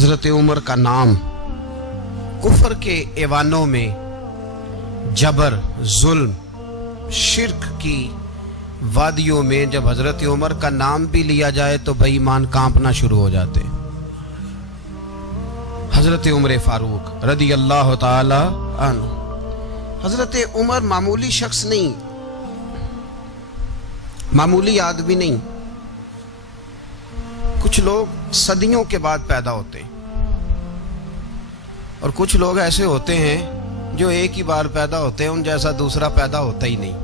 حضرت عمر کا نام کفر کے ایوانوں میں، جبر، ظلم، شرک کی وادیوں میں جب حضرت عمر کا نام بھی لیا جائے تو بے ایمان کانپنا شروع ہو جاتے۔ حضرت عمر فاروق رضی اللہ تعالی عنہ، حضرت عمر معمولی شخص نہیں، معمولی آدمی نہیں۔ کچھ لوگ صدیوں کے بعد پیدا ہوتے ہیں اور کچھ لوگ ایسے ہوتے ہیں جو ایک ہی بار پیدا ہوتے ہیں، ان جیسا دوسرا پیدا ہوتا ہی نہیں،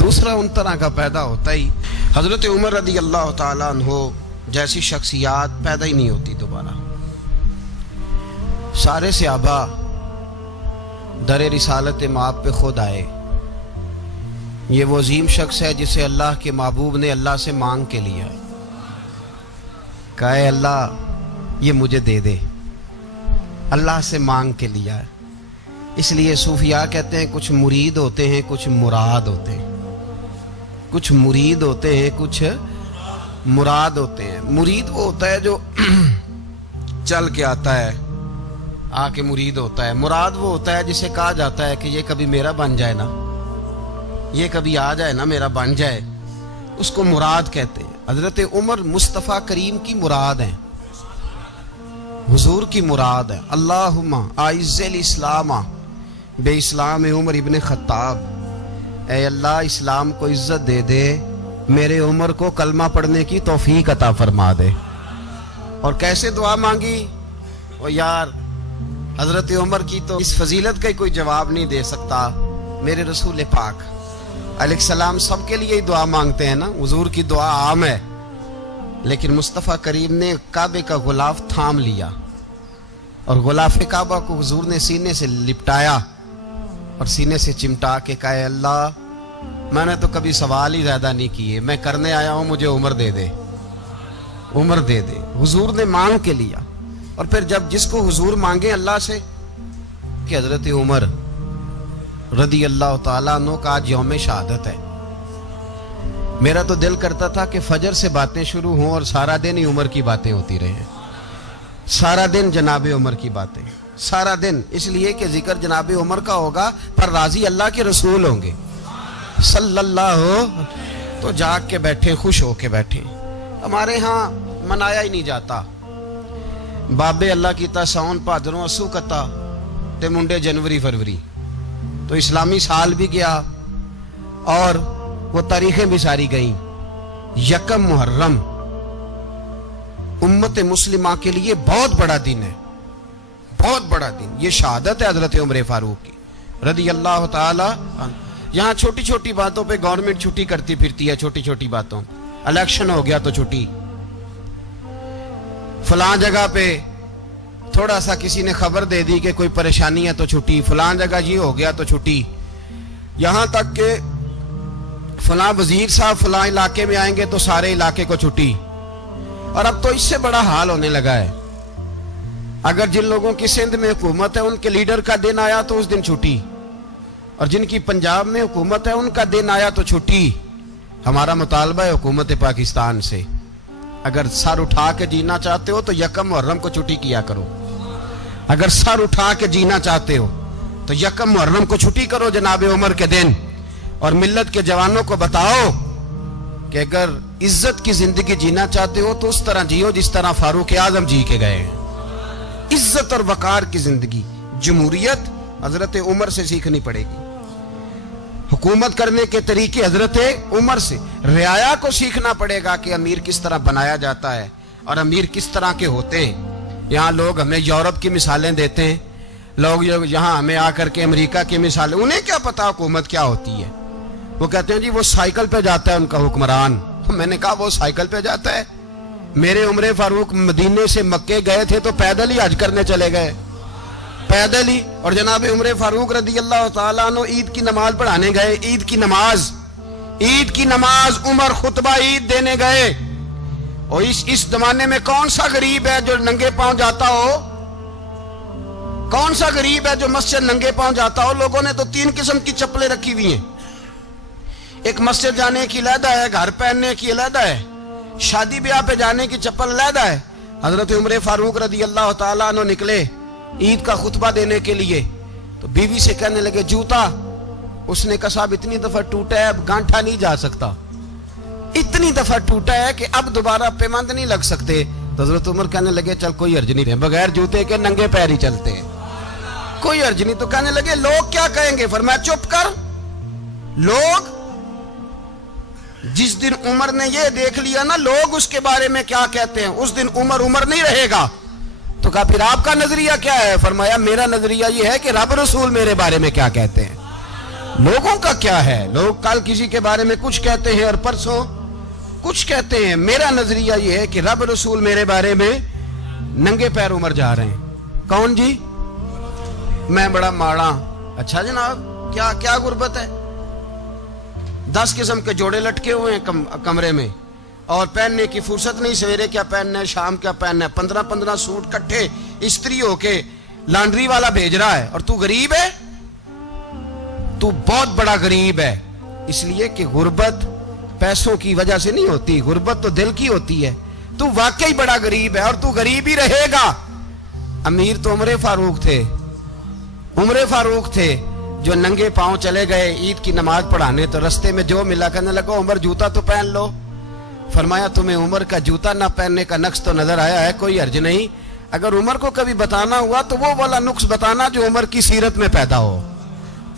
دوسرا ان طرح کا پیدا ہوتا ہی۔ حضرت عمر رضی اللہ تعالیٰ عنہ جیسی شخصیات پیدا ہی نہیں ہوتی دوبارہ۔ سارے صحابہ در رسالت مآب پہ خود آئے۔ یہ وہ عظیم شخص ہے جسے اللہ کے محبوب نے اللہ سے مانگ کے لیا ہے، کہا اے اللہ یہ مجھے دے دے، اللہ سے مانگ کے لیا ہے۔ اس لیے صوفیاء کہتے ہیں کچھ مرید ہوتے ہیں، کچھ مراد ہوتے ہیں، کچھ مرید ہوتے ہیں، کچھ مراد ہوتے ہیں۔ مرید وہ ہوتا ہے جو چل کے آتا ہے، آ کے مرید ہوتا ہے۔ مراد وہ ہوتا ہے جسے کہا جاتا ہے کہ یہ کبھی میرا بن جائے نا، یہ کبھی آ جائے نا، میرا بن جائے، اس کو مراد کہتے ہیں۔ حضرت عمر مصطفیٰ کریم کی مراد ہیں، حضور کی مراد ہے۔ اللہم اعز الاسلام بے اسلام عمر ابن خطاب، اے اللہ اسلام کو عزت دے دے، میرے عمر کو کلمہ پڑھنے کی توفیق عطا فرما دے۔ اور کیسے دعا مانگی؟ او یار حضرت عمر کی تو اس فضیلت کا کوئی جواب نہیں دے سکتا، میرے رسول پاک علیہ السلام سب کے لیے ہی دعا مانگتے ہیں نا، حضور کی دعا عام ہے، لیکن مصطفیٰ کریم نے کعبے کا غلاف تھام لیا اور غلاف کعبہ کو حضور نے سینے سے لپٹایا اور سینے سے چمٹا کے کہا اے اللہ میں نے تو کبھی سوال ہی زیادہ نہیں کیے، میں کرنے آیا ہوں، مجھے عمر دے دے، عمر دے دے۔ حضور نے مانگ کے لیا۔ اور پھر جب جس کو حضور مانگے اللہ سے کہ حضرت عمر رضی اللہ تعالیٰ عنہ کا آج یوم شہادت ہے، میرا تو دل کرتا تھا کہ فجر سے باتیں شروع ہوں اور سارا دن ہی عمر کی باتیں ہوتی رہیں، سارا دن جناب عمر کی باتیں، سارا دن، اس لیے کہ ذکر جناب عمر کا ہوگا پر راضی اللہ کے رسول ہوں گے صلی اللہ، تو جاگ کے بیٹھے، خوش ہو کے بیٹھے۔ ہمارے ہاں منایا ہی نہیں جاتا، بابے اللہ کیتا ساؤن بھادروں اسو کتا تے منڈے جنوری فروری، تو اسلامی سال بھی گیا اور وہ تاریخیں بھی ساری گئیں۔ یکم محرم امت مسلمہ کے لیے بہت بڑا دن ہے، بہت بڑا دن، یہ شہادت ہے حضرت عمر فاروق کی رضی اللہ تعالی عنہ۔ یہاں چھوٹی چھوٹی باتوں پہ گورنمنٹ چھٹی کرتی پھرتی ہے، چھوٹی چھوٹی باتوں، الیکشن ہو گیا تو چھٹی، فلاں جگہ پہ تھوڑا سا کسی نے خبر دے دی کہ کوئی پریشانی ہے تو چھٹی، فلاں جگہ یہ ہو گیا تو چھٹی، یہاں تک کہ فلاں وزیر صاحب فلاں علاقے میں آئیں گے تو سارے علاقے کو چھٹی۔ اور اب تو اس سے بڑا حال ہونے لگا ہے، اگر جن لوگوں کی سندھ میں حکومت ہے ان کے لیڈر کا دن آیا تو اس دن چھٹی، اور جن کی پنجاب میں حکومت ہے ان کا دن آیا تو چھٹی۔ ہمارا مطالبہ ہے حکومت پاکستان سے، اگر سر اٹھا کے جینا چاہتے ہو تو یکم محرم کو چھٹی کیا کرو، اگر سر اٹھا کے جینا چاہتے ہو تو یکم محرم کو چھٹی کرو جناب عمر کے دن، اور ملت کے جوانوں کو بتاؤ کہ اگر عزت کی زندگی جینا چاہتے ہو تو اس طرح جیو جس طرح فاروق اعظم جی کے گئے ہیں، عزت اور وقار کی زندگی۔ جمہوریت حضرت عمر سے سیکھنی پڑے گی، حکومت کرنے کے طریقے حضرت عمر سے، رعایا کو سیکھنا پڑے گا کہ امیر کس طرح بنایا جاتا ہے اور امیر کس طرح کے ہوتے ہیں۔ یہاں لوگ ہمیں یورپ کی مثالیں دیتے ہیں، لوگ یہاں ہمیں آ کر کے امریکہ کی مثالیں، انہیں کیا پتا حکومت کیا ہوتی ہے، وہ کہتے ہیں جی وہ سائیکل پہ جاتا ہے ان کا حکمران۔ میں نے کہا وہ سائیکل پہ جاتا ہے؟ میرے عمر فاروق مدینے سے مکے گئے تھے تو پیدل ہی حج کرنے چلے گئے، پیدل ہی۔ اور جناب عمر فاروق رضی اللہ تعالیٰ عنہ عید کی نماز پڑھانے گئے، عید کی نماز عمر خطبہ عید دینے گئے۔ اور اس زمانے میں کون سا غریب ہے جو ننگے پاؤں جاتا ہو؟ کون سا غریب ہے جو مسجد ننگے پاؤں جاتا ہو؟ لوگوں نے تو 3 قسم کی چپلیں رکھی ہوئی ہیں، ایک مسجد جانے کی علیحدہ ہے، گھر پہننے کی علیحدہ ہے، شادی بیاہ پہ جانے کی چپل علیحدہ ہے، حضرت عمر فاروق رضی اللہ تعالیٰ عنہ نکلے عید کا خطبہ دینے کے لیے، تو بیوی سے کہنے لگے جوتا، اس نے کہا صاحب اتنی دفعہ ٹوٹا ہے اب گانٹھا نہیں جا سکتا، اتنی دفعہ ٹوٹا ہے کہ اب دوبارہ پیمند نہیں لگ سکتے۔ تو حضرت عمر کہنے لگے چل کوئی حرج نہیں، بغیر جوتے کے ننگے پیر ہی چلتے ہیں، کوئی حرج نہیں۔ تو کہنے لگے لوگ کیا کہیں گے؟ فرمایا چپ کر، لوگ جس دن عمر نے یہ دیکھ لیا نا لوگ اس کے بارے میں کیا کہتے ہیں، اس دن عمر عمر نہیں رہے گا۔ تو کہا پھر آپ کا نظریہ کیا ہے؟ فرمایا میرا نظریہ یہ ہے کہ رب رسول میرے بارے میں کیا کہتے ہیں، لوگوں کا کیا ہے، لوگ کل کسی کے بارے میں کچھ کہتے ہیں اور پرسوں کچھ کہتے ہیں، میرا نظریہ یہ ہے کہ رب رسول میرے بارے میں ننگے پیر عمر جا رہے ہیں۔ کون جی؟ میں بڑا ماڑا۔ اچھا جناب، کیا غربت ہے؟ 10 قسم کے جوڑے لٹکے ہوئے ہیں کمرے میں، اور پہننے کی فرصت نہیں، سویرے کیا پہننا ہے، شام کیا پہننا ہے، 15 سوٹ کٹھے استری ہو کے لانڈری والا بھیج رہا ہے، اور تو غریب ہے، تو بہت بڑا غریب ہے۔ اس لیے کہ غربت پیسوں کی وجہ سے نہیں ہوتی، غربت تو دل کی ہوتی ہے۔ تو واقعی بڑا غریب ہے اور تو غریب ہی رہے گا۔ امیر تو عمر فاروق تھے جو ننگے پاؤں چلے گئے عید کی نماز پڑھانے، تو رستے میں جو ملا کہنے لگا عمر جوتا تو پہن لو۔ فرمایا تمہیں عمر کا جوتا نہ پہننے کا نقص تو نظر آیا ہے، کوئی حرج نہیں، اگر عمر کو کبھی بتانا ہوا تو وہ والا نقص بتانا جو عمر کی سیرت میں پیدا ہو،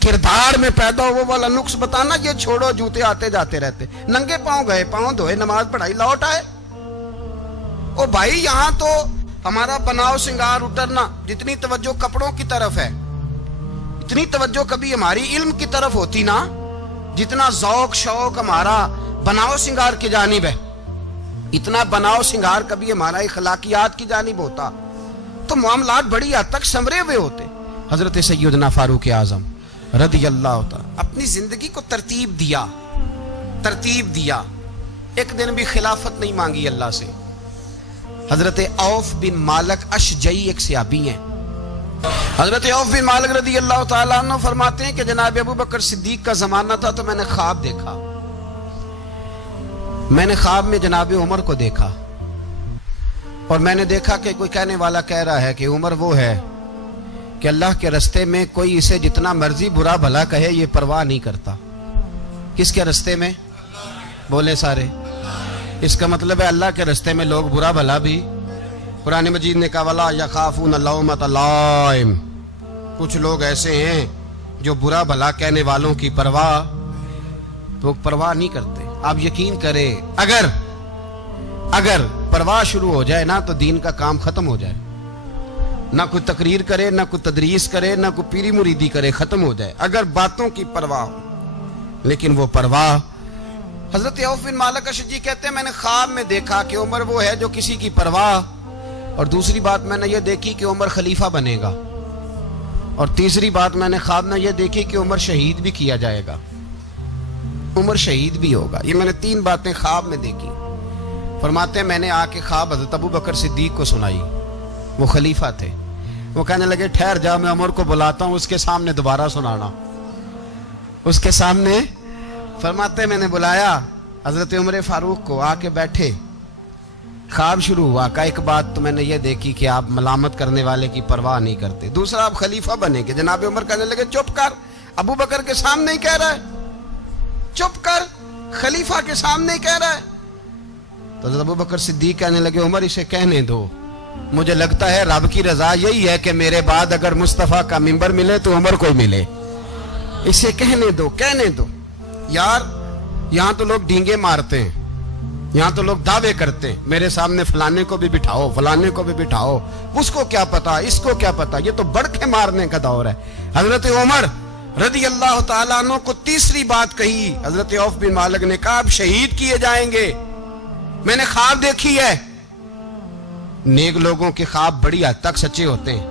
کردار میں پیدا ہو، وہ والا نقص بتانا، یہ چھوڑو جوتے آتے جاتے رہتے۔ ننگے پاؤں گئے، پاؤں دھوئے، نماز پڑھائی، لوٹ آئے۔ او بھائی یہاں تو ہمارا بناؤ سنگار اترنا، جتنی توجہ کپڑوں کی طرف ہے اتنی توجہ کبھی ہماری علم کی طرف ہوتی نا، جتنا ذوق شوق ہمارا بناؤ سنگار کی جانب ہے، اتنا بناؤ سنگار کبھی ہمارا اخلاقیات کی جانب ہوتا تو معاملات بڑی حد تک سنورے ہوئے ہوتے۔ حضرت سیدنا فاروق اعظم رضی اللہ تعالی اپنی زندگی کو ترتیب دیا، ایک دن بھی خلافت نہیں مانگی اللہ سے۔ حضرت عوف بن مالک اشجعی ایک صحابی ہیں، حضرت عوف بن مالک رضی اللہ تعالیٰ عنہ فرماتے ہیں کہ جناب ابو بکر صدیق کا زمانہ تھا تو میں نے خواب دیکھا، میں نے خواب میں جناب عمر کو دیکھا، اور میں نے دیکھا کہ کوئی کہنے والا کہہ رہا ہے کہ عمر وہ ہے کہ اللہ کے رستے میں کوئی اسے جتنا مرضی برا بھلا کہے یہ پرواہ نہیں کرتا۔ کس کے رستے میں؟ بولے سارے۔ اس کا مطلب ہے اللہ کے رستے میں لوگ برا بھلا بھی، قرآن مجید نے کہا وَلَا يَخَافُونَ لَوْمَةَ لَائِمٍ، کچھ لوگ ایسے ہیں جو برا بھلا کہنے والوں کی پرواہ نہیں کرتے۔ آپ یقین کریں اگر پرواہ شروع ہو جائے نا تو دین کا کام ختم ہو جائے، نہ کوئی تقریر کرے، نہ کوئی تدریس کرے، نہ کوئی پیری مریدی کرے، ختم ہو جائے اگر باتوں کی پرواہ ہو۔ لیکن وہ پرواہ، حضرت عوف بن مالک اشجعی کہتے ہیں میں نے خواب میں دیکھا کہ عمر وہ ہے جو کسی کی پرواہ، اور دوسری بات میں نے یہ دیکھی کہ عمر خلیفہ بنے گا، اور تیسری بات میں نے خواب میں یہ دیکھی کہ عمر شہید بھی کیا جائے گا، عمر شہید بھی ہوگا۔ یہ میں نے 3 باتیں خواب میں دیکھی۔ فرماتے ہیں میں نے آ کے خواب حضرت ابو بکر صدیق کو سنائی، وہ خلیفہ تھے، وہ کہنے لگے ٹھہر جا میں عمر کو بلاتا ہوں، اس کے سامنے دوبارہ سنانا، اس کے سامنے۔ فرماتے ہیں میں نے بلایا حضرت عمر فاروق کو، آ کے بیٹھے، خواب شروع ہوا۔ کہا ایک بات تو میں نے یہ دیکھی کہ آپ ملامت کرنے والے کی پرواہ نہیں کرتے، دوسرا آپ خلیفہ بنے گے۔ جناب عمر کہنے لگے چپ کر، ابو بکر کے سامنے ہی کہہ رہا ہے، چپ کر، خلیفہ کے سامنے ہی کہہ رہا ہے۔ تو حضرت ابو بکر صدیق کہنے لگے عمر اسے کہنے دو، مجھے لگتا ہے رب کی رضا یہی ہے کہ میرے بعد اگر مصطفیٰ کا منبر ملے تو عمر کو ملے، اسے کہنے دو۔ یار یہاں تو لوگ ڈینگے مارتے ہیں، یہاں تو لوگ دعوے کرتے ہیں میرے سامنے فلانے کو بھی بٹھاؤ، فلانے کو بھی بٹھاؤ، اس کو کیا پتا، اس کو کیا پتا، یہ تو بڑکے مارنے کا دور ہے۔ حضرت عمر رضی اللہ تعالیٰ عنہ کو تیسری بات کہی، حضرت عوف بن مالک نے کہا آپ شہید کیے جائیں گے، میں نے خواب دیکھی ہے۔ نیک لوگوں کے خواب بڑی حد تک سچے ہوتے ہیں،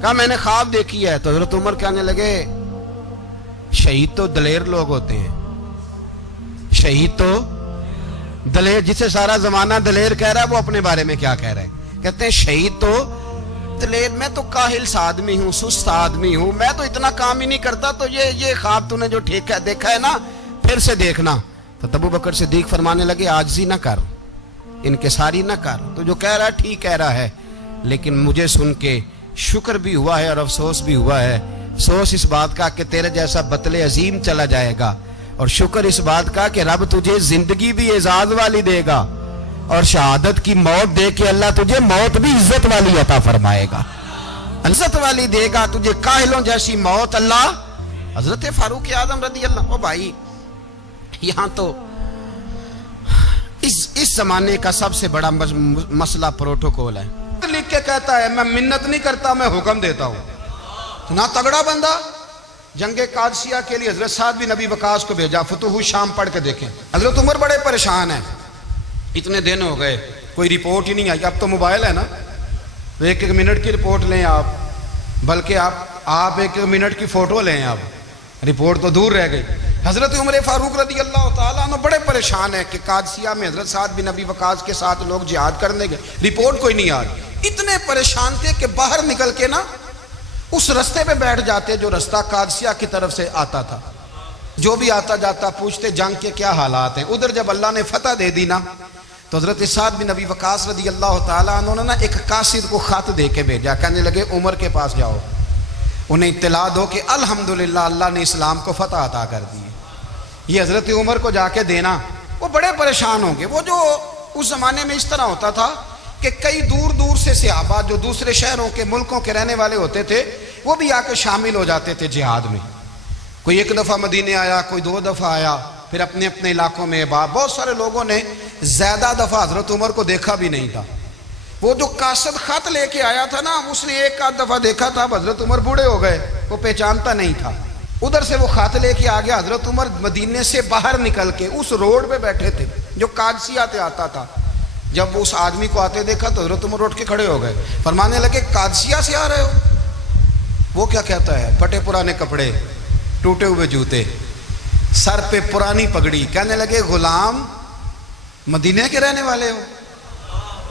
کہا میں نے خواب دیکھی ہے۔ تو حضرت عمر کہنے لگے شہید تو دلیر لوگ ہوتے ہیں، شہید تو دلیر، جسے سارا زمانہ دلیر کہہ رہا ہے وہ اپنے بارے میں کیا کہہ رہا ہے؟ کہتے ہیں شہید تو دلیر، میں تو کاہل سا آدمی ہوں، سست آدمی ہوں، میں تو اتنا کام ہی نہیں کرتا، تو یہ خواب تو نے جو دیکھا ہے نا پھر سے دیکھنا۔ تو ابو بکر صدیق فرمانے لگے عاجزی نہ کر، انکساری نہ کر، تو جو کہہ رہا ہے ٹھیک کہہ رہا ہے، لیکن مجھے سن کے شکر بھی ہوا ہے اور افسوس بھی ہوا ہے۔ افسوس اس بات کا کہ تیرے جیسا بطل عظیم چلا جائے گا، اور شکر اس بات کا کہ رب تجھے زندگی بھی اعزاز والی دے گا، اور شہادت کی موت دے کے اللہ تجھے موت بھی عزت والی عطا فرمائے گا، عزت والی دے گا تجھے، کاہلوں جیسی موت اللہ۔ حضرت فاروق اعظم رضی اللہ، او بھائی یہاں تو اس زمانے کا سب سے بڑا مسئلہ پروٹوکول ہے۔ لکھ کے کہتا ہے میں منت نہیں کرتا، میں حکم دیتا ہوں۔ اتنا تگڑا بندہ جنگ قادسیہ کے لیے حضرت سعد بن ابی وقاص کو بھیجا، فتوح شام پڑھ کے دیکھیں۔ حضرت عمر بڑے پریشان ہیں، اتنے دن ہو گئے کوئی رپورٹ ہی نہیں آئی۔ اب تو موبائل ہے نا، تو ایک منٹ کی رپورٹ لیں آپ، بلکہ آپ ایک منٹ کی فوٹو لیں، آپ رپورٹ تو دور رہ گئی۔ حضرت عمر فاروق رضی اللہ تعالیٰ عنہ بڑے پریشان ہیں کہ قادسیہ میں حضرت سعد بن ابی وقاص کے ساتھ لوگ جہاد کرنے گئے، رپورٹ کوئی نہیں آ رہی۔ اتنے پریشان تھے کہ باہر نکل کے نا اس رستے پہ بیٹھ جاتے جو رستہ قادسیہ کی طرف سے آتا تھا، جو بھی آتا جاتا پوچھتے جنگ کے کیا حالات ہیں۔ ادھر جب اللہ نے فتح دے دی نا، تو حضرت سعد بن ابی وقاص رضی اللہ تعالیٰ عنہ نے ایک قاصد کو خط دے کے بھیجا، کہنے لگے عمر کے پاس جاؤ، انہیں اطلاع دو کہ الحمدللہ اللہ نے اسلام کو فتح عطا کر دی۔ یہ حضرت عمر کو جا کے دینا، وہ بڑے پریشان ہوں گے۔ وہ جو اس زمانے میں اس طرح ہوتا تھا کہ کئی دور دور سے صحابہ جو دوسرے شہروں کے ملکوں کے رہنے والے ہوتے تھے، وہ بھی آ کے شامل ہو جاتے تھے جہاد میں۔ کوئی ایک دفعہ مدینے آیا، کوئی 2 دفعہ آیا، پھر اپنے اپنے علاقوں میں۔ بہت سارے لوگوں نے زیادہ دفعہ حضرت عمر کو دیکھا بھی نہیں تھا۔ وہ جو قاصد خط لے کے آیا تھا نا، اس نے 1 دفعہ دیکھا تھا، حضرت عمر بوڑھے ہو گئے، وہ پہچانتا نہیں تھا۔ ادھر سے وہ خط لے کے آ گیا، حضرت عمر مدینے سے باہر نکل کے اس روڈ پہ بیٹھے تھے جو قادسیہ سے آتا تھا۔ جب وہ اس آدمی کو آتے دیکھا تو حضرت عمر اٹھ کے کھڑے ہو گئے، فرمانے لگے قادسیہ سے آ رہے ہو؟ وہ کیا کہتا ہے؟ پھٹے پرانے کپڑے، ٹوٹے ہوئے جوتے، سر پہ پرانی پگڑی، کہنے لگے غلام مدینے کے رہنے والے ہو؟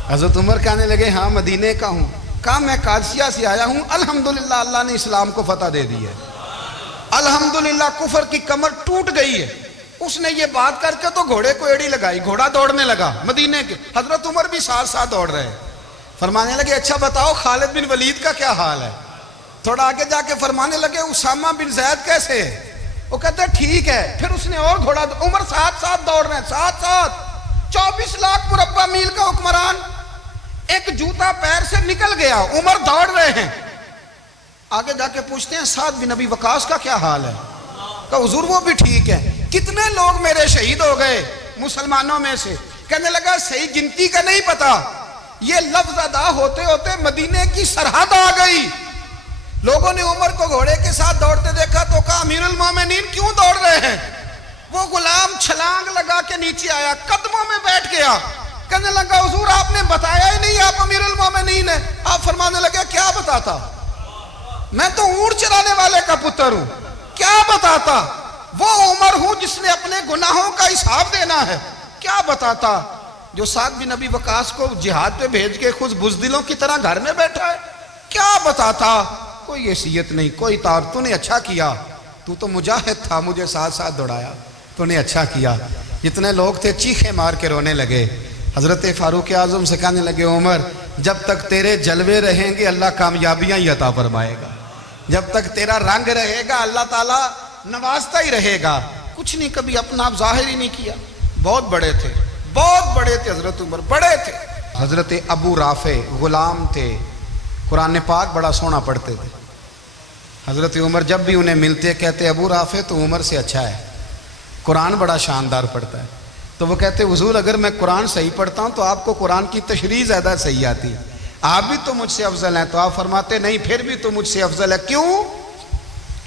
حضرت عمر کہنے لگے ہاں مدینے کا ہوں۔ کہا میں قادسیہ سے آیا ہوں، الحمدللہ اللہ نے اسلام کو فتح دے دی ہے، الحمدللہ کفر کی کمر ٹوٹ گئی ہے۔ اس نے یہ بات کر کے تو گھوڑے کو ایڑی لگائی، گھوڑا دوڑنے لگا مدینے کے، حضرت عمر بھی ساتھ ساتھ دوڑ رہے، فرمانے لگے اچھا بتاؤ خالد بن ولید کا کیا حال ہے؟ تھوڑا آگے جا کے فرمانے لگے اسامہ بن زید کیسے ہے؟ وہ کہتے ہیں ٹھیک ہے۔ پھر اس نے اور گھوڑا، عمر ساتھ ساتھ دوڑ رہے ہیں، ساتھ ساتھ 24 لاکھ مربع میل کا حکمران، ایک جوتا پیر سے نکل گیا، عمر دوڑ رہے ہیں۔ آگے جا کے پوچھتے ہیں سعد بن ابی وقاص کا کیا حال ہے؟ کہا حضور وہ بھی ٹھیک ہے۔ کتنے لوگ میرے شہید ہو گئے مسلمانوں میں سے؟ کہنے لگا صحیح گنتی کا نہیں پتا، یہ لفظ ادا ہوتے ہوتے مدینے کی سرحد آ گئی۔ لوگوں نے عمر کو گھوڑے کے ساتھ دوڑتے دیکھا تو کہا امیر المومنین کیوں دوڑ رہے ہیں؟ وہ غلام چھلانگ لگا کے نیچے آیا، قدموں میں بیٹھ گیا، کہنے لگا حضور آپ نے بتایا ہی نہیں آپ امیر المومنین ہیں۔ آپ فرمانے لگے کیا بتاتا؟ میں تو اونٹ چرانے والے کا پتر ہوں، کیا بتاتا؟ وہ عمر ہوں جس نے اپنے گناہوں کا حساب دینا ہے، کیا بتاتا؟ جو سعد بن ابی وقاص کو جہاد پہ بھیج کے خود بزدلوں کی طرح گھر میں بیٹھا ہے، کیا بتاتا؟ کوئی حیثیت نہیں، کوئی تار، تو نے اچھا کیا، تو تو مجاہد تھا، مجھے ساتھ ساتھ دوڑایا، تو نے اچھا کیا۔ جتنے لوگ تھے چیخیں مار کے رونے لگے۔ حضرت فاروق اعظم سے کہنے لگے عمر جب تک تیرے جلوے رہیں گے اللہ کامیابیاں ہی عطا فرمائے گا، جب تک تیرا رنگ رہے گا اللہ تعالیٰ نوازتا ہی رہے گا۔ کچھ نہیں کبھی اپنا آپ ظاہر ہی نہیں کیا۔ بہت بڑے تھے، بہت بڑے تھے حضرت عمر، بڑے تھے۔ حضرت ابو رافع غلام تھے، قرآن پاک بڑا سونا پڑھتے تھے۔ حضرت عمر جب بھی انہیں ملتے کہتے ابو رافع تو عمر سے اچھا ہے، قرآن بڑا شاندار پڑھتا ہے۔ تو وہ کہتے حضور اگر میں قرآن صحیح پڑھتا ہوں تو آپ کو قرآن کی تشریح زیادہ صحیح آتی ہے، آپ بھی تو مجھ سے افضل ہیں۔ تو آپ فرماتے نہیں پھر بھی تو مجھ سے افضل ہے۔ کیوں؟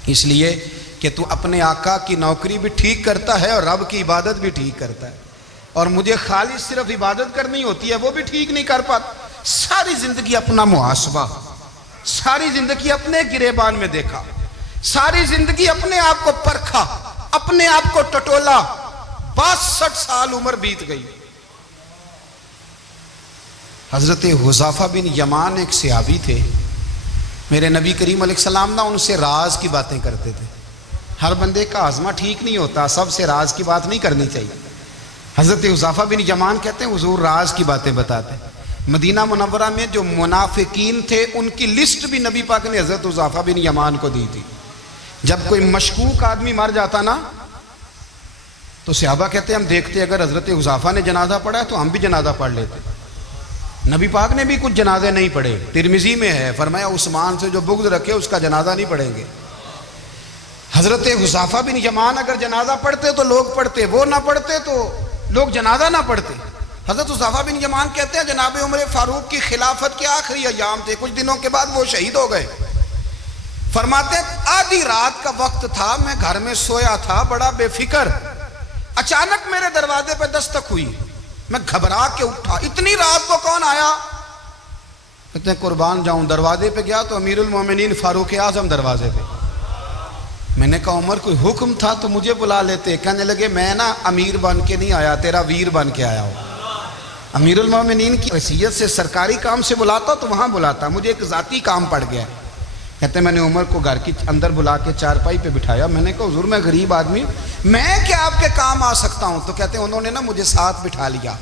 اس لیے کہ تو اپنے آقا کی نوکری بھی ٹھیک کرتا ہے اور رب کی عبادت بھی ٹھیک کرتا ہے، اور مجھے خالص صرف عبادت کرنی ہوتی ہے وہ بھی ٹھیک نہیں کر پاتا۔ ساری زندگی اپنا محاسبہ، ساری زندگی اپنے گریبان میں دیکھا، ساری زندگی اپنے آپ کو پرکھا، اپنے آپ کو ٹٹولا۔ 62 سال عمر بیت گئی۔ حضرت حذیفہ بن یمان ایک صحابی تھے، میرے نبی کریم علیہ السلام نا ان سے راز کی باتیں کرتے تھے۔ ہر بندے کا ہاضمہ ٹھیک نہیں ہوتا، سب سے راز کی بات نہیں کرنی چاہیے۔ حضرت حذیفہ بن یمان کہتے ہیں حضور راز کی باتیں بتاتے ہیں۔ مدینہ منورہ میں جو منافقین تھے ان کی لسٹ بھی نبی پاک نے حضرت حذیفہ بن یمان کو دی تھی۔ جب کوئی مشکوک آدمی مر جاتا نا تو صحابہ کہتے ہیں ہم دیکھتے اگر حضرت حذیفہ نے جنازہ پڑھا ہے تو ہم بھی جنازہ پڑھ لیتے۔ نبی پاک نے بھی کچھ جنازے نہیں پڑھے، ترمذی میں ہے، فرمایا عثمان سے جو بغض رکھے اس کا جنازہ نہیں پڑھیں گے۔ حضرت حذیفہ بن یمان اگر جنازہ پڑھتے تو لوگ پڑھتے، وہ نہ پڑھتے تو لوگ جنازہ نہ پڑھتے۔ حضرت حذیفہ بن یمان کہتے ہیں جناب عمر فاروق کی خلافت کے آخری ایام تھے، کچھ دنوں کے بعد وہ شہید ہو گئے۔ فرماتے آدھی رات کا وقت تھا، میں گھر میں سویا تھا بڑا بے فکر، اچانک میرے دروازے پہ دستک ہوئی، میں گھبرا کے اٹھا، اتنی رات کو کون آیا؟ کہتے ہیں قربان جاؤں، دروازے پہ گیا تو امیر المومنین فاروق اعظم دروازے پہ۔ میں نے کہا عمر کوئی حکم تھا تو مجھے بلا لیتے۔ کہنے لگے میں نا امیر بن کے نہیں آیا، تیرا ویر بن کے آیا ہوں۔ امیر المومنین کی حیثیت سے سرکاری کام سے بلاتا تو وہاں بلاتا، مجھے ایک ذاتی کام پڑ گیا۔ کہتے میں نے عمر کو گھر کی اندر بلا کے چارپائی پہ بٹھایا، میں نے کہا حضور میں غریب آدمی میں کیا آپ کے کام آ سکتا ہوں؟ تو کہتے ہیں انہوں نے نا مجھے ساتھ بٹھا لیا،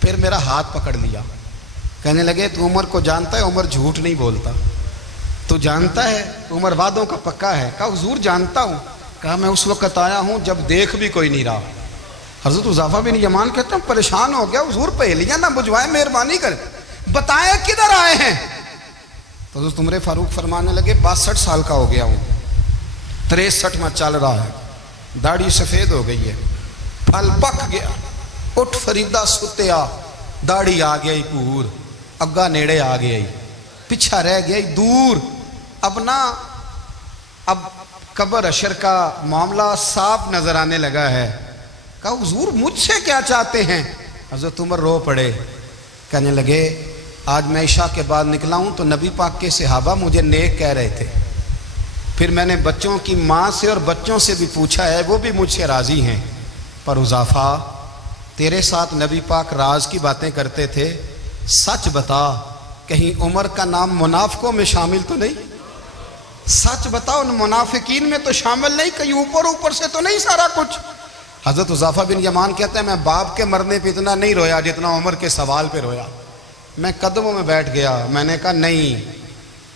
پھر میرا ہاتھ پکڑ لیا، کہنے لگے تو عمر کو جانتا ہے؟ عمر جھوٹ نہیں بولتا۔ تو جانتا ہے؟ عمر وعدوں کا پکا ہے۔ کہا حضور جانتا ہوں۔ کہا میں اس وقت آیا ہوں جب دیکھ بھی کوئی نہیں رہا۔ حضرت حذیفہ بن یمان کہتے ہیں پریشان ہو گیا، حضور پہلیاں نہ بجھوائے، مہربانی کریں بتائیں کدھر آئے ہیں؟ تو حضرت عمر فاروق فرمانے لگے 62 سال کا ہو گیا ہوں، 63 میں چل رہا ہے، داڑھی سفید ہو گئی ہے، پھل پک گیا، اٹھ فریدہ ستیا، داڑھی آ گئی پور، اگا نیڑے آ گئی، پیچھا رہ گئی دور، اب قبر اشر کا معاملہ صاف نظر آنے لگا ہے۔ کہا حضور مجھ سے کیا چاہتے ہیں؟ حضرت عمر رو پڑے، کہنے لگے آج میں عشاء کے بعد نکلا ہوں تو نبی پاک کے صحابہ مجھے نیک کہہ رہے تھے، پھر میں نے بچوں کی ماں سے اور بچوں سے بھی پوچھا ہے، وہ بھی مجھ سے راضی ہیں، پر حذیفہ تیرے ساتھ نبی پاک راز کی باتیں کرتے تھے، سچ بتا کہیں عمر کا نام منافقوں میں شامل تو نہیں؟ سچ بتا ان منافقین میں تو شامل نہیں، کہیں اوپر سے تو نہیں سارا کچھ؟ حضرت حذیفہ بن یمان کہتے ہیں میں باپ کے مرنے پہ اتنا نہیں رویا جتنا عمر کے سوال پہ رویا۔ میں قدموں میں بیٹھ گیا، میں نے کہا نہیں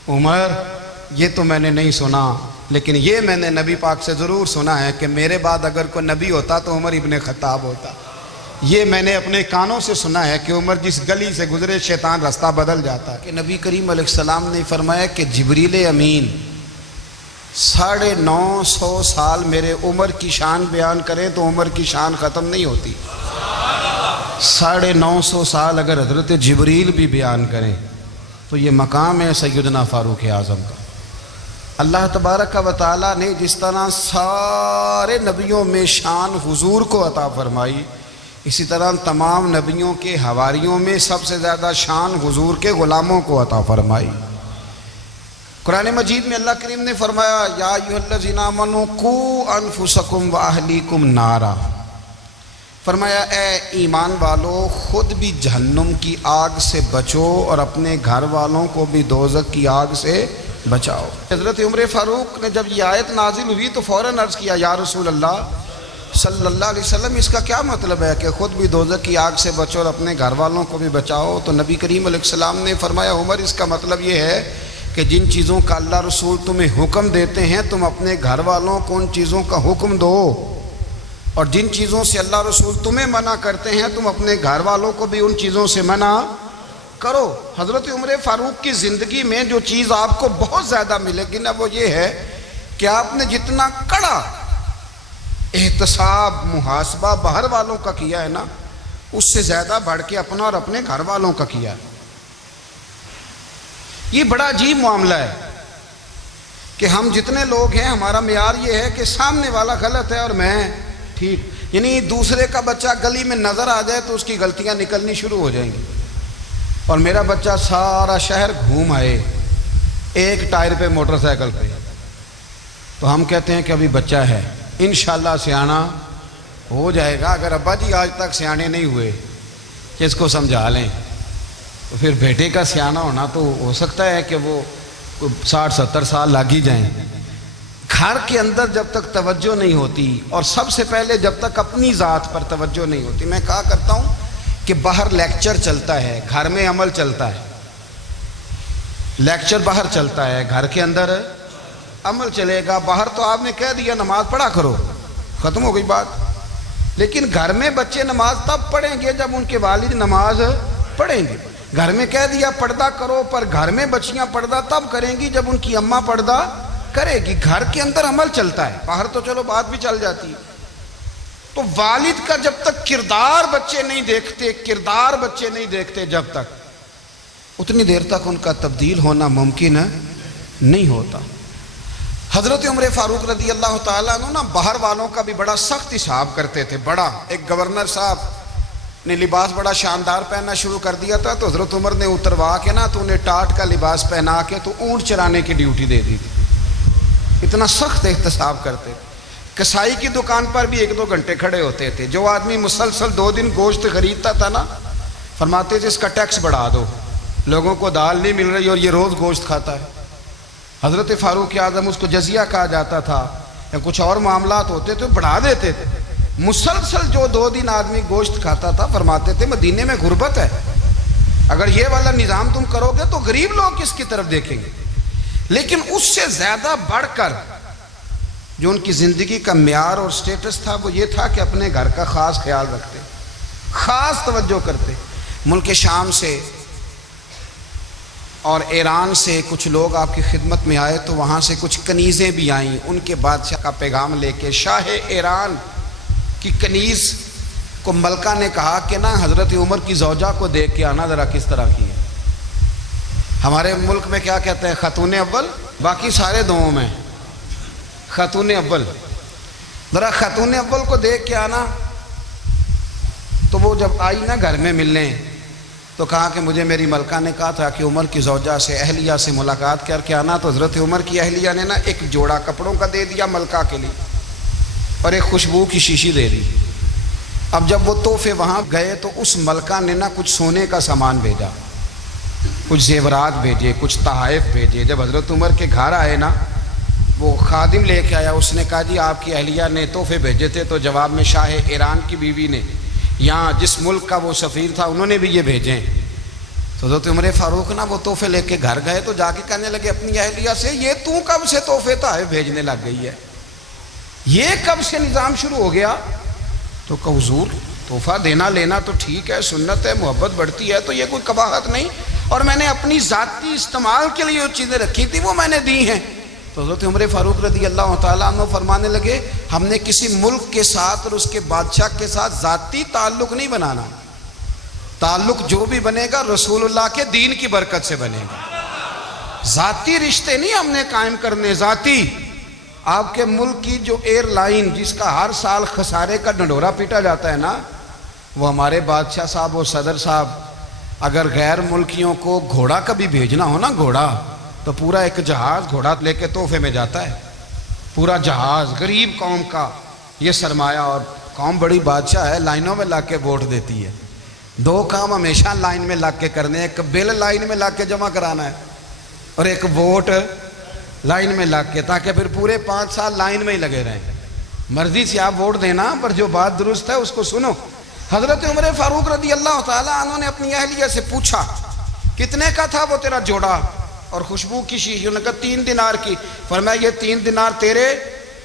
عمر یہ تو میں نے نہیں سنا، لیکن یہ میں نے نبی پاک سے ضرور سنا ہے کہ میرے بعد اگر کوئی نبی ہوتا تو عمر ابن خطاب ہوتا۔ یہ میں نے اپنے کانوں سے سنا ہے کہ عمر جس گلی سے گزرے شیطان رستہ بدل جاتا ہے۔ کہ نبی کریم علیہ السلام نے فرمایا کہ جبریل امین 950 سال میرے عمر کی شان بیان کریں تو عمر کی شان ختم نہیں ہوتی۔ 950 سال اگر حضرت جبریل بھی بیان کریں تو یہ مقام ہے سیدنا فاروق اعظم کا۔ اللہ تبارک و تعالیٰ نے جس طرح سارے نبیوں میں شان حضور کو عطا فرمائی، اسی طرح تمام نبیوں کے حواریوں میں سب سے زیادہ شان حضور کے غلاموں کو عطا فرمائی۔ قرآن مجید میں اللہ کریم نے فرمایا یا ایھا الذین آمنوا قوا انفسکم واہلیکم نارا، فرمایا اے ایمان والو خود بھی جہنم کی آگ سے بچو اور اپنے گھر والوں کو بھی دوزخ کی آگ سے بچاؤ۔ حضرت عمر فاروق نے جب یہ آیت نازل ہوئی تو فوراً عرض کیا یا رسول اللہ صلی اللہ علیہ وسلم اس کا کیا مطلب ہے کہ خود بھی دوزخ کی آگ سے بچو اور اپنے گھر والوں کو بھی بچاؤ؟ تو نبی کریم علیہ السلام نے فرمایا عمر اس کا مطلب یہ ہے کہ جن چیزوں کا اللہ رسول تمہیں حکم دیتے ہیں تم اپنے گھر والوں کو ان چیزوں کا حکم دو، اور جن چیزوں سے اللہ رسول تمہیں منع کرتے ہیں تم اپنے گھر والوں کو بھی ان چیزوں سے منع کرو۔ حضرت عمر فاروق کی زندگی میں جو چیز آپ کو بہت زیادہ ملے گی نا وہ یہ ہے کہ آپ نے جتنا کڑا احتساب محاسبہ باہر والوں کا کیا ہے نا اس سے زیادہ بڑھ کے اپنا اور اپنے گھر والوں کا کیا ہے۔ یہ بڑا عجیب معاملہ ہے کہ ہم جتنے لوگ ہیں ہمارا معیار یہ ہے کہ سامنے والا غلط ہے اور میں ٹھیک، یعنی دوسرے کا بچہ گلی میں نظر آ جائے تو اس کی غلطیاں نکلنی شروع ہو جائیں گی، اور میرا بچہ سارا شہر گھوم آئے ایک ٹائر پہ موٹر سائیکل پہ تو ہم کہتے ہیں کہ ابھی بچہ ہے، انشاءاللہ سیانا ہو جائے گا۔ اگر ابا جی آج تک سیانے نہیں ہوئے کہ اس کو سمجھا لیں تو پھر بیٹے کا سیانا ہونا تو ہو سکتا ہے کہ وہ 60-70 سال لگ ہی جائیں۔ گھر کے اندر جب تک توجہ نہیں ہوتی، اور سب سے پہلے جب تک اپنی ذات پر توجہ نہیں ہوتی، میں کہا کرتا ہوں کہ باہر لیکچر چلتا ہے، گھر میں عمل چلتا ہے۔ لیکچر باہر چلتا ہے، گھر کے اندر عمل چلے گا۔ باہر تو آپ نے کہہ دیا نماز پڑھا کرو، ختم ہو گئی بات، لیکن گھر میں بچے نماز تب پڑھیں گے جب ان کے والد نماز پڑھیں گے۔ گھر میں کہہ دیا پردہ کرو، پر گھر میں بچیاں پردہ تب کریں گی جب ان کی اماں پردہ کرے گی۔ گھر کے اندر عمل چلتا ہے، باہر تو چلو بات بھی چل جاتی ہے۔ تو والد کا جب تک کردار بچے نہیں دیکھتے جب تک، اتنی دیر تک ان کا تبدیل ہونا ممکن نہیں ہوتا۔ حضرت عمر فاروق رضی اللہ تعالیٰ عنہ باہر والوں کا بھی بڑا سخت حساب کرتے تھے۔ بڑا ایک گورنر صاحب نے لباس بڑا شاندار پہننا شروع کر دیا تھا، تو حضرت عمر نے اتروا کے نا تو انہیں ٹاٹ کا لباس پہنا کے تو اونٹ چرانے کی ڈیوٹی دے دی تھی۔ اتنا سخت احتساب کرتے تھے۔ کسائی کی دکان پر بھی 1-2 گھنٹے کھڑے ہوتے تھے۔ جو آدمی مسلسل 2 دن گوشت خریدتا تھا نا، فرماتے تھے اس کا ٹیکس بڑھا دو، لوگوں کو دال نہیں مل رہی اور یہ روز گوشت کھاتا ہے۔ حضرت فاروق اعظم، اس کو جزیہ کہا جاتا تھا، یا کچھ اور معاملات ہوتے تھے بڑھا دیتے تھے۔ مسلسل جو 2 دن آدمی گوشت کھاتا تھا، فرماتے تھے مدینے میں غربت ہے، اگر یہ والا نظام تم کرو گے تو غریب لوگ کس کی طرف دیکھیں گے۔ لیکن اس سے زیادہ بڑھ کر جو ان کی زندگی کا معیار اور سٹیٹس تھا وہ یہ تھا کہ اپنے گھر کا خاص خیال رکھتے، خاص توجہ کرتے۔ ملک شام سے اور ایران سے کچھ لوگ آپ کی خدمت میں آئے، تو وہاں سے کچھ کنیزیں بھی آئیں، ان کے بادشاہ کا پیغام لے کے۔ شاہ ایران کی کنیز کو ملکہ نے کہا کہ نا حضرت عمر کی زوجہ کو دیکھ کے آنا ذرا کس طرح کی ہے۔ ہمارے ملک میں کیا کہتے ہیں؟ خاتون اول، باقی سارے دوؤں میں خاتون اول، ذرا خاتون اول کو دیکھ کے آنا۔ تو وہ جب آئی نا گھر میں ملنے، تو کہا کہ مجھے میری ملکہ نے کہا تھا کہ عمر کی زوجہ سے، اہلیہ سے ملاقات کر کے آنا۔ تو حضرت عمر کی اہلیہ نے نا ایک جوڑا کپڑوں کا دے دیا ملکہ کے لیے، اور ایک خوشبو کی شیشی دے دی۔ اب جب وہ تحفے وہاں گئے تو اس ملکہ نے نا کچھ سونے کا سامان بھیجا، کچھ زیورات بھیجے، کچھ تحائف بھیجے۔ جب حضرت عمر کے گھر آئے نا، وہ خادم لے کے آیا، اس نے کہا جی آپ کی اہلیہ نے تحفے بھیجے تھے، تو جواب میں شاہ ایران کی بیوی نے، یہاں جس ملک کا وہ سفیر تھا، انہوں نے بھی یہ بھیجے۔ تو حضرت عمر فاروق نا وہ تحفے لے کے گھر گئے، تو جا کے کہنے لگے اپنی اہلیہ سے، یہ تو کب سے تحفے تحائف بھیجنے لگ گئی ہے؟ یہ کب سے نظام شروع ہو گیا؟ تو کہ حضور تحفہ دینا لینا تو ٹھیک ہے، سنت ہے، محبت بڑھتی ہے، تو یہ کوئی قباحت نہیں، اور میں نے اپنی ذاتی استعمال کے لیے جو چیزیں رکھی تھی وہ میں نے دی ہیں۔ تو حضرت عمر فاروق رضی اللہ تعالیٰ عنہ فرمانے لگے ہم نے کسی ملک کے ساتھ اور اس کے بادشاہ کے ساتھ ذاتی تعلق نہیں بنانا، تعلق جو بھی بنے گا رسول اللہ کے دین کی برکت سے بنے گا۔ ذاتی رشتے نہیں ہم نے قائم کرنے، ذاتی۔ آپ کے ملک کی جو ایئر لائن جس کا ہر سال خسارے کا ڈنڈورا پیٹا جاتا ہے نا، وہ ہمارے بادشاہ صاحب اور صدر صاحب اگر غیر ملکیوں کو گھوڑا کبھی بھیجنا ہو نا، گھوڑا، تو پورا ایک جہاز گھوڑا لے کے تحفے میں جاتا ہے، پورا جہاز غریب قوم کا یہ سرمایہ، اور قوم بڑی بادشاہ ہے، لائنوں میں لگ کے ووٹ دیتی ہے۔ 2 کام ہمیشہ لائن میں لگ کے کرنے، ایک بل لائن میں لگ کے جمع کرانا ہے، اور ایک ووٹ لائن میں لگ کے، تاکہ پھر پورے 5 سال لائن میں ہی لگے رہیں۔ مرضی سے آپ ووٹ دینا، پر جو بات درست ہے اس کو سنو۔ حضرت عمر فاروق رضی اللہ تعالیٰ عنہ نے اپنی اہلیہ سے پوچھا کتنے کا تھا وہ تیرا جوڑا اور خوشبو کی شیشی؟ انہوں نے کہا 3 دینار کی۔ فرمایا یہ 3 دینار تیرے،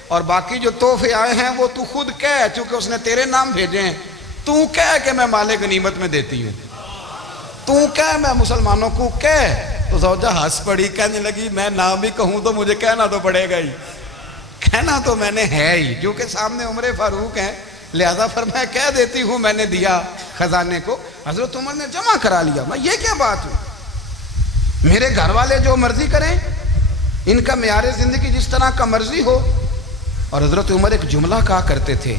اور باقی جو تحفے آئے ہیں وہ تو خود کہہ، چونکہ اس نے تیرے نام بھیجے ہیں، تو کہہ کہ میں مال غنیمت میں دیتی ہوں، تو کہہ میں مسلمانوں کو کہہ۔ تو زوجہ ہنس پڑی، کہنے لگی میں نہ بھی کہوں تو مجھے کہنا تو پڑے گا ہی، کہنا تو میں نے ہے ہی، کیونکہ سامنے عمر فاروق ہیں، لہذا فرمایا کہہ دیتی ہوں میں نے دیا خزانے کو۔ حضرت عمر نے جمع کرا لیا۔ میں یہ کیا بات ہوئی؟ میرے گھر والے جو مرضی کریں، ان کا معیار زندگی جس طرح کا مرضی ہو۔ اور حضرت عمر ایک جملہ کہا کرتے تھے،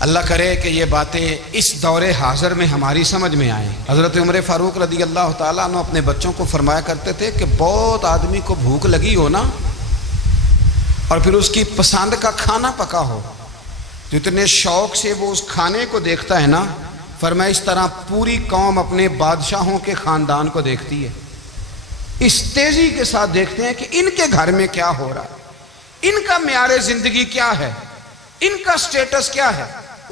اللہ کرے کہ یہ باتیں اس دور حاضر میں ہماری سمجھ میں آئیں۔ حضرت عمر فاروق رضی اللہ تعالیٰ عنہ اپنے بچوں کو فرمایا کرتے تھے کہ بہت آدمی کو بھوک لگی ہو نا، اور پھر اس کی پسند کا کھانا پکا ہو، جتنے شوق سے وہ اس کھانے کو دیکھتا ہے نا، فرمایا اس طرح پوری قوم اپنے بادشاہوں کے خاندان کو دیکھتی ہے، اس تیزی کے ساتھ دیکھتے ہیں کہ ان کے گھر میں کیا ہو رہا ہے۔ ان کا معیار زندگی کیا ہے، ان کا سٹیٹس کیا ہے؟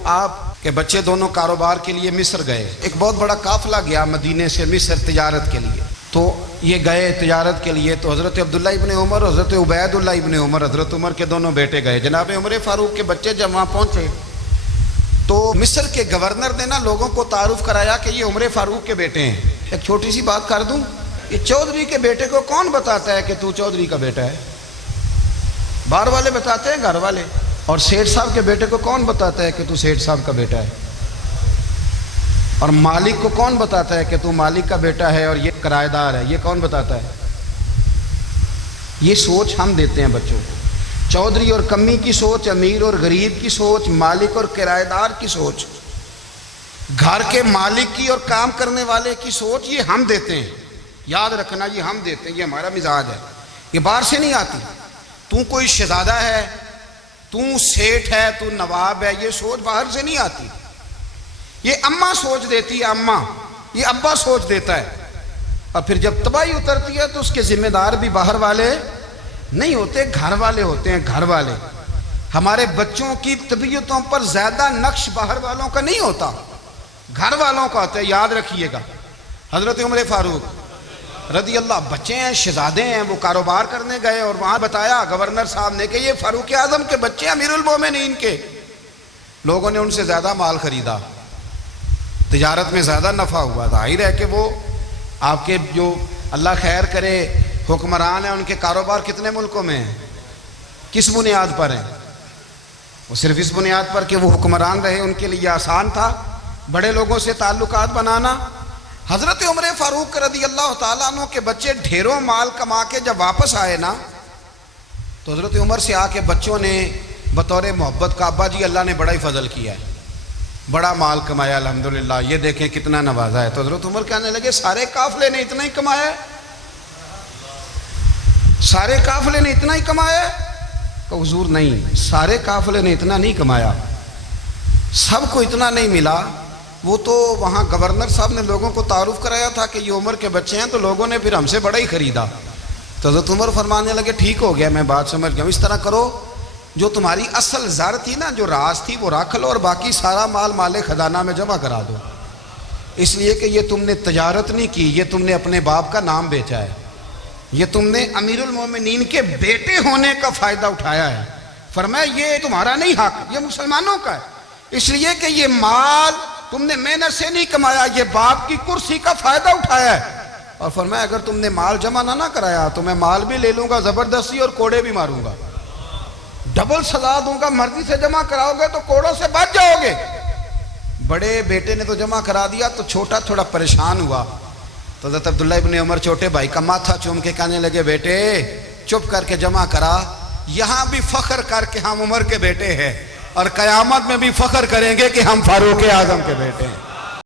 آپ کے بچے دونوں کاروبار کے لیے مصر گئے، ایک بہت بڑا قافلہ گیا مدینے سے مصر تجارت کے لیے، تو یہ گئے تجارت کے لیے، تو حضرت عبداللہ ابن عمر، حضرت عبید اللہ ابن عمر، حضرت عمر کے دونوں بیٹے گئے۔ جناب عمر فاروق کے بچے جب وہاں پہنچے تو مصر کے گورنر نے نا لوگوں کو تعارف کرایا کہ یہ عمر فاروق کے بیٹے ہیں۔ ایک چھوٹی سی بات کر دوں، یہ چودھری کے بیٹے کو کون بتاتا ہے کہ تو چودھری کا بیٹا ہے؟ باہر والے بتاتے ہیں، گھر والے۔ اور سیٹھ صاحب کے بیٹے کو کون بتاتا ہے کہ تو سیٹھ صاحب کا بیٹا ہے؟ اور مالک کو کون بتاتا ہے کہ تو مالک کا بیٹا ہے اور یہ کرایہ دار ہے؟ یہ کون بتاتا ہے؟ یہ سوچ ہم دیتے ہیں بچوں کو۔ چودھری اور کمی کی سوچ، امیر اور غریب کی سوچ، مالک اور کرایہ دار کی سوچ، گھر کے مالک کی اور کام کرنے والے کی سوچ، یہ ہم دیتے ہیں۔ یاد رکھنا، یہ ہم دیتے ہیں، یہ ہمارا مزاج ہے، یہ باہر سے نہیں آتی۔ تو کوئی شہزادہ ہے، تو سیٹھ ہے، تو نواب ہے، یہ سوچ باہر سے نہیں آتی۔ یہ اماں سوچ دیتی ہے، اماں، یہ ابا سوچ دیتا ہے۔ اور پھر جب تباہی اترتی ہے تو اس کے ذمہ دار بھی باہر والے نہیں ہوتے، گھر والے ہوتے ہیں، گھر والے۔ ہمارے بچوں کی طبیعتوں پر زیادہ نقش باہر والوں کا نہیں ہوتا، گھر والوں کا ہوتا ہے، یاد رکھیے گا۔ حضرت عمر فاروق رضی اللہ، بچے ہیں، شہزادے ہیں، وہ کاروبار کرنے گئے اور وہاں بتایا گورنر صاحب نے کہ یہ فاروق اعظم کے بچے امیر المومنین کے۔ لوگوں نے ان سے زیادہ مال خریدا، تجارت میں زیادہ نفع ہوا۔ ظاہر ہے کہ وہ آپ کے جو اللہ خیر کرے حکمران ہیں، ان کے کاروبار کتنے ملکوں میں ہیں، کس بنیاد پر ہیں؟ وہ صرف اس بنیاد پر کہ وہ حکمران رہے، ان کے لیے آسان تھا بڑے لوگوں سے تعلقات بنانا۔ حضرت عمر فاروق رضی اللہ تعالیٰ عنہ کے بچے ڈھیروں مال کما کے جب واپس آئے نا، تو حضرت عمر سے آ کے بچوں نے بطور محبت کا، ابا جی اللہ نے بڑا ہی فضل کیا ہے، بڑا مال کمایا الحمدللہ، یہ دیکھیں کتنا نوازا ہے۔ تو حضرت عمر کہنے لگے سارے قافلے نے اتنا ہی کمایا ہے؟ سارے قافلے نے اتنا ہی کمایا ہے؟ کہ حضور نہیں، سارے قافلے نے اتنا نہیں کمایا، سب کو اتنا نہیں ملا۔ وہ تو وہاں گورنر صاحب نے لوگوں کو تعارف کرایا تھا کہ یہ عمر کے بچے ہیں، تو لوگوں نے پھر ہم سے بڑا ہی خریدا۔ تو حضرت عمر فرمانے لگے ٹھیک ہو گیا، میں بات سمجھ گیا، اس طرح کرو، جو تمہاری اصل زر تھی نا، جو راز تھی، وہ رکھ لو اور باقی سارا مال مال خزانہ میں جمع کرا دو، اس لیے کہ یہ تم نے تجارت نہیں کی، یہ تم نے اپنے باپ کا نام بیچا ہے، یہ تم نے امیر المومنین کے بیٹے ہونے کا فائدہ اٹھایا ہے۔ فرمایا یہ تمہارا نہیں حق، یہ مسلمانوں کا ہے، اس لیے کہ یہ مال تم نے محنت سے نہیں کمایا، یہ باپ کی کرسی کا فائدہ اٹھایا ہے۔ اور فرمایا اگر تم نے مال جمع نہ کرایا تو میں مال بھی لے لوں گا زبردستی اور کوڑے بھی ماروں گا، ڈبل سزا دوں گا، مرضی سے جمع کراؤ گے تو کوڑوں سے بچ جاؤ گے۔ بڑے بیٹے نے تو جمع کرا دیا، تو چھوٹا تھوڑا پریشان ہوا، تو حضرت عبداللہ ابن عمر چھوٹے بھائی کا ماتھا چوم کے کہنے لگے بیٹے چپ کر کے جمع کرا، یہاں بھی فخر کر کے ہم عمر کے بیٹے ہیں، اور قیامت میں بھی فخر کریں گے کہ ہم فاروق اعظم کے بیٹے ہیں۔